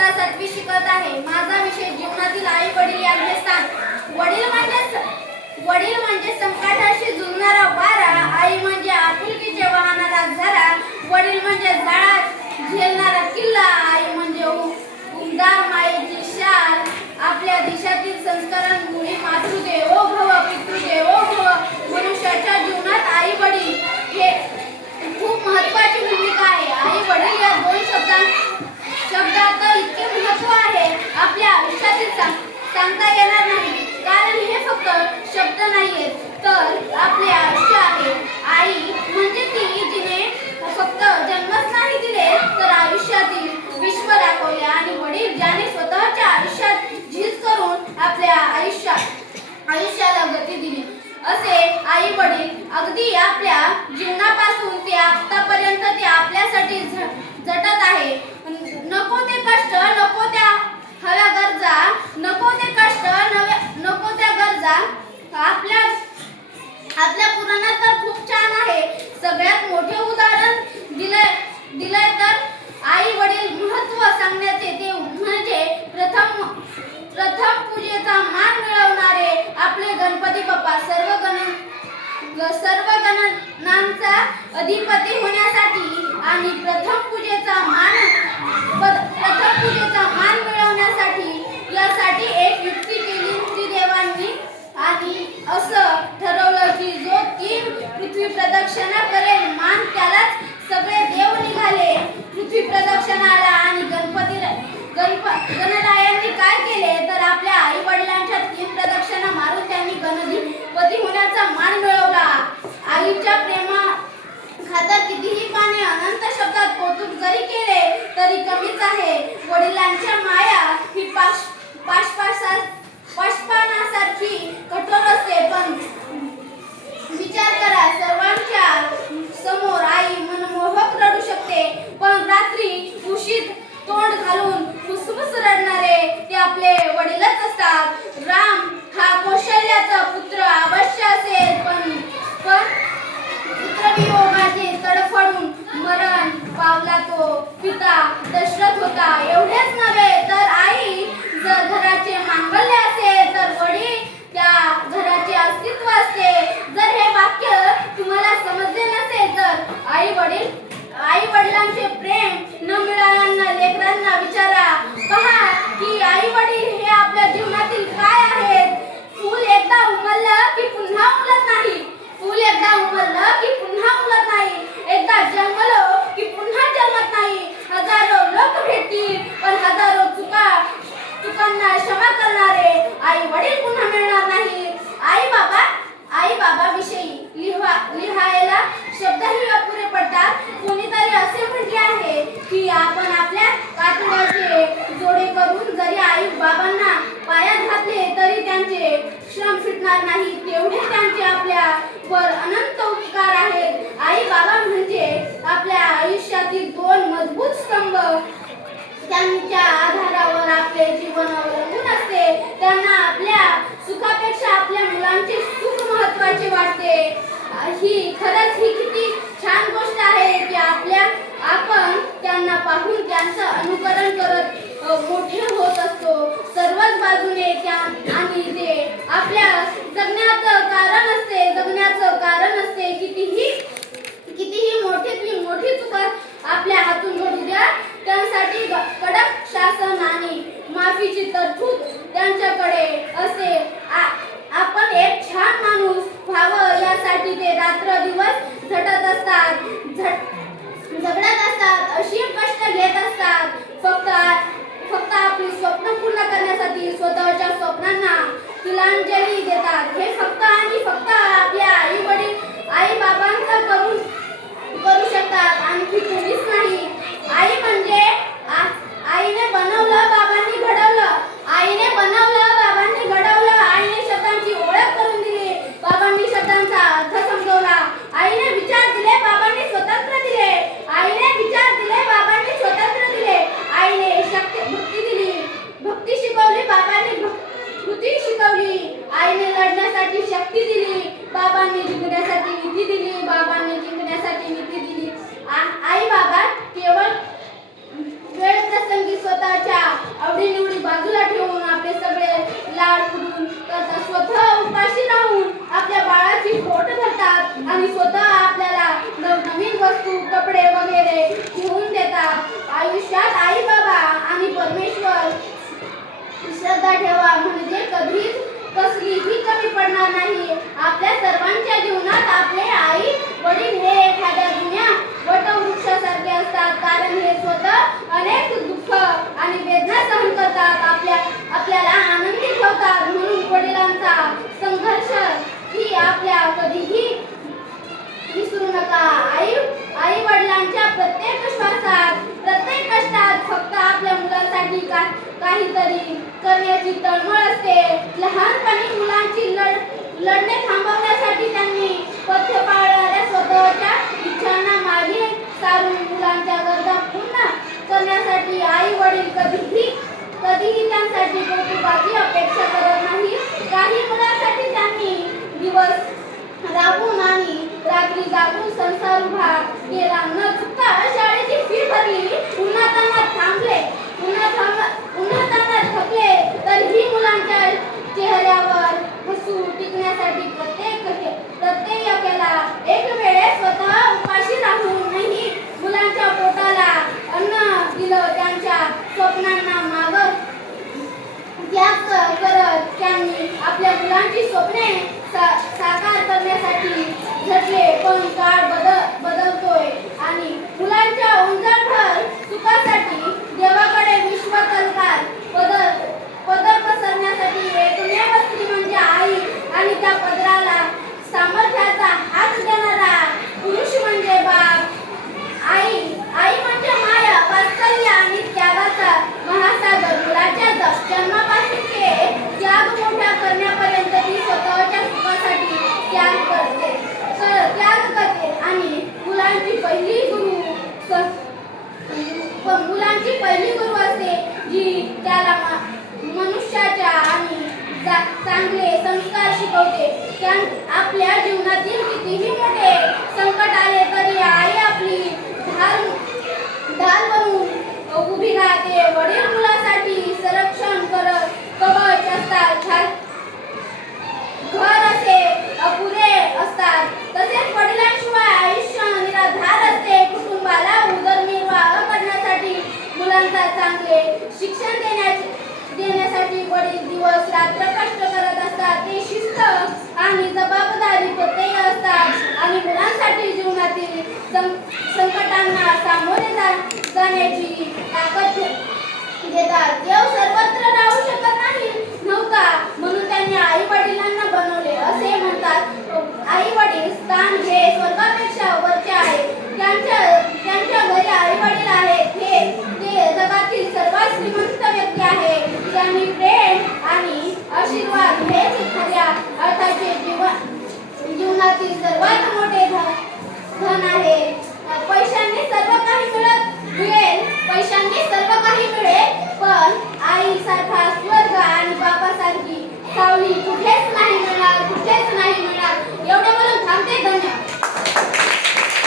इयत्ता 7वी शिकत आहे. माझा विषय जीवनातील आई वडील यांचे स्थान. वडील म्हणजे संकटाशी झुंजणारा वारा, आई म्हणजे आपुलकीचे वाहणारा झरा, वडील म्हणजे जाळा झेलणारा किल्ला, आई म्हणजे उबदार मायेची शाल. आपल्या देशातील संस्कारांमुळे मातृदेवो भव पितृदेवो भव. मनुष्याच्या जीवनात आई वडील हे खूप महत्त्वाची भूमिका आहे. आई वडील या दोन शब्दात इतके महत्त्व आहे आपल्या आयुष्यातील सांगता येणार नाही, कारण हे फक्त शब्द नाहीयेत तर आपले आयुष्य आहे. आई म्हणजे ती जिने फक्त जन्मच नाही दिले तर आयुष्यातील विश्व दाखवले, आणि वडील ज्याने स्वतःच्या आयुष्यात झीज करून आपल्या आयुष्याला गती दिली. असे आई वडील अगदी आपल्या जीवनापासून ते आतापर्यंत ते आपल्यासाठी झटत आहे. नको ते कष्ट, नको त्या हव्या गरजा, नको ते कष्ट, नको त्या गरजा आपल्या पुराणात तर खूप छान आहे. सगळ्यात मोठे उदाहरण दिलंय तर आई वडील महत्त्व सांगण्याचे ते म्हणजे प्रथम पूजेचा मान मिळवणारे आपले गणपती बाप्पा. सर्व गणांचा अधिपती होण्यासाठी आणि प्रथम पूजेचा मान मिळवण्यासाठी यासाठी एक युक्ती केली ती देवांनी, आणि असं ठरवलं की जो 3 पृथ्वी प्रदक्षिणा करेल मान त्यालाच सगळे देव निघाले पृथ्वी प्रदक्षिणाला. आणि गणरायांनी काय केले तर आपल्या आई वडिलांच्या 3 प्रदक्षिणा मारून त्यांनी गणपती होण्याचा मान मिळवला. आईच्या प्रेमा खातर कितीही पाने अनंत शब्दात कौतुक जरी केले तरी कमीच आहे. वडिलांच्या माया ही पाषाणासारखी कठोर असते, पण विचार करा, सर्वांच्या समोर आई मनमोहक रडू शकते, पण रात्री उशीत तोंड घालून फुसफुस रडणारे ते आपले वडीलच असतात. राम हा कौशल्याचा पुत्र अवश्य असेल, पण पुत्रवियोगाने तडफडून मरण पावला तो पिता दशरथ होता. एवढेच नव्हे तर आई जर घराचे मांगल्य असेल तर वडील त्या घराचे अस्तित्व असते. जर हे वाक्य तुम्हाला समजले नसेल तर आई वडिलांचे प्रेम न मिळालेल्या लेकरांना विचारा. पहा की आई वडील हे आपल्या जीवनातील काय आहेत. फूल एकदा उमललं की पुन्हा उमलत नाही. फूल एकदा उमललं की पुन्हा उमलत नाही. एकदा जन्मलो की पुन्हा जन्मत नाही. हजारो लोक भेटतील पण हजारो चुकांना क्षमा करणारे आई वडील पुन्हा मिळणार नाही. आई बाबा विषयी लिहायला शब्दही अपुरे पडतात. कोणीतरी असे म्हटले आहे की आपण आपल्या कातड्याचे जोडे करून जरी आई बाबांना पायात घातले तरी त्यांचे श्रम फिटणार नाही. तेवढे त्यांचे आपल्यावर अनंत उपकार आहेत. आई बाबा म्हणजे आपल्या आयुष्यातील 2 मजबूत स्तंभ. त्यांच्या आधारावर आपले जीवन अवलंबून असते. त्यांना आपल्या सुखापेक्षा आपल्या मुलांचे सुख महत्त्वाचे वाटते. ही किती छान गोष्ट आहे की आपण त्यांना पाहून त्यांचं अनुकरण करत मोठे होत असतो. सर्वच बाजूने आणि ते आपल्या जगण्याचं कारण असते. कितीही मोठी चूक आपल्या हातून घडू द्या, त्यांसाठी कडक शासन आणि माफीची तरतूद त्यांच्याकडे असते. आपण एक छान माणूस व्हावं यासाठी ते रात्रदिवस झटत असतात, झगडत असतात, अशी कष्ट घेत असतात. फक्त आपली स्वप्न पूर्ण करण्यासाठी स्वतःच्या स्वप्नांना तिलांजली देतात. हे फक्त आणि फक्त आपल्या आई बाबांचा करू शकतात, आणखी कोणीच नाही. आई म्हणजे आईने बनवलं, बाबांनी घडवलं. आईने बनवलं, बाबांनी घडवलं. आईने शब्दांची ओळख करून दिली, बाबांनी शब्दांचा अर्थ समजवला. आईने विचार दिले, बाबांनी स्वतंत्र दिले. आईने विचार दिले, बाबांनी स्वतंत्र दिले. आईने भक्ती दिली, भक्ती शिकवली, बाबांनी कृती शिकवली. आईने लढण्यासाठी शक्ती दिली, बाबांनी जिंकण्यासाठी नीती दिली. बाबांनी जिंकण्यासाठी नीती दिली. आई नाही. आपल्या सर्वांच्या जीवनात आपले आई वडील हे एखाद्या जुन्या वटवृक्षासारखे असतात, कारण हे स्वतः अनेक दुःख आणि वेदना सहन करतात, आपल्याला आनंदी ठेवतात. म्हणून वडिलांचा संघर्ष ही आपल्या कधीही विसरू नका. आई वडिलांच्या प्रत्येक श्वासात, प्रत्येक कष्टात फक्त आपल्या मुलांसाठी काहीतरी करण्याची तळमळ असते. लहानपणी मुलांची लढणे थांबवण्यासाठी त्यांनी पथ्य पाळणाऱ्या स्वतःच्या इच्छांना मागे सारून मुलांच्या गरजा पूर्ण करण्यासाठी आई वडील कधीही त्यांसाठी कौतुकाची अपेक्षा करत नाही. काही मुलांसाठी त्यांनी दिवस राबून आणि रात्री जागून संसार उभा केला. न चुकता शाळेची फी भरली, उन्हातान्हात थकले तरीही मुलांच्या चेहऱ्यावर हसू टिकण्यासाठी प्रत्येकाला एक वेळेस स्वतः उपाशी राहूनही मुलांच्या पोटाला अन्न दिलं. त्यांच्या स्वप्नांना मागं त्याग करत त्यांनी आपल्या मुलांची स्वप्ने साकार करण्यासाठी झटले. पण काळ बदलतोय आणि मुलांच्या उंजळभर सुखासाठी देवाकडे विश्वतलकार पदर पसरण्यासाठी एकमेव स्त्री म्हणजे आई, आणि त्या पदराला सामर्थ्याचा हात देणारा पुरुष म्हणजे बाप. आई म्हणजे माया, वात्सल्य आणि त्यागाचा महासागर. मुलाच्या जन्मापासून ते त्याग मोठ्या करण्यापर्यंत ती स्वतःच्या सुखासाठी त्याग करते आणि मुलांची पहिली गुरु असते, जी त्याला मनुष्याच्या आणि चांगले संस्कार शिकवते. आपल्या जीवनातील कितीही मोठे संकट आले तरी आई आपली ढाल बनून उभी राहते. वडील मुलासाठी संरक्षण कवच असतात. घर असे अपुरे असतात, तसेच वडिलांशिवाय आयुष्य निराधार असते. कुटुंबाला उदरनिर्वाह करण्यासाठी, मुलांना चांगले शिक्षण देण्यासाठी वडील दिवस रात्र कष्ट करत असतात. ते शिस्त आणि जबाबदारी प्रत्यय असतात आणि मुलांसाठी जीवनातील संकटांना सामोरे जाण्याची ताकद देतात. देव सर्वत्र राहू शकत नव्हता, म्हणून त्यांनी आई वडिलांना बनवले. असे म्हणतात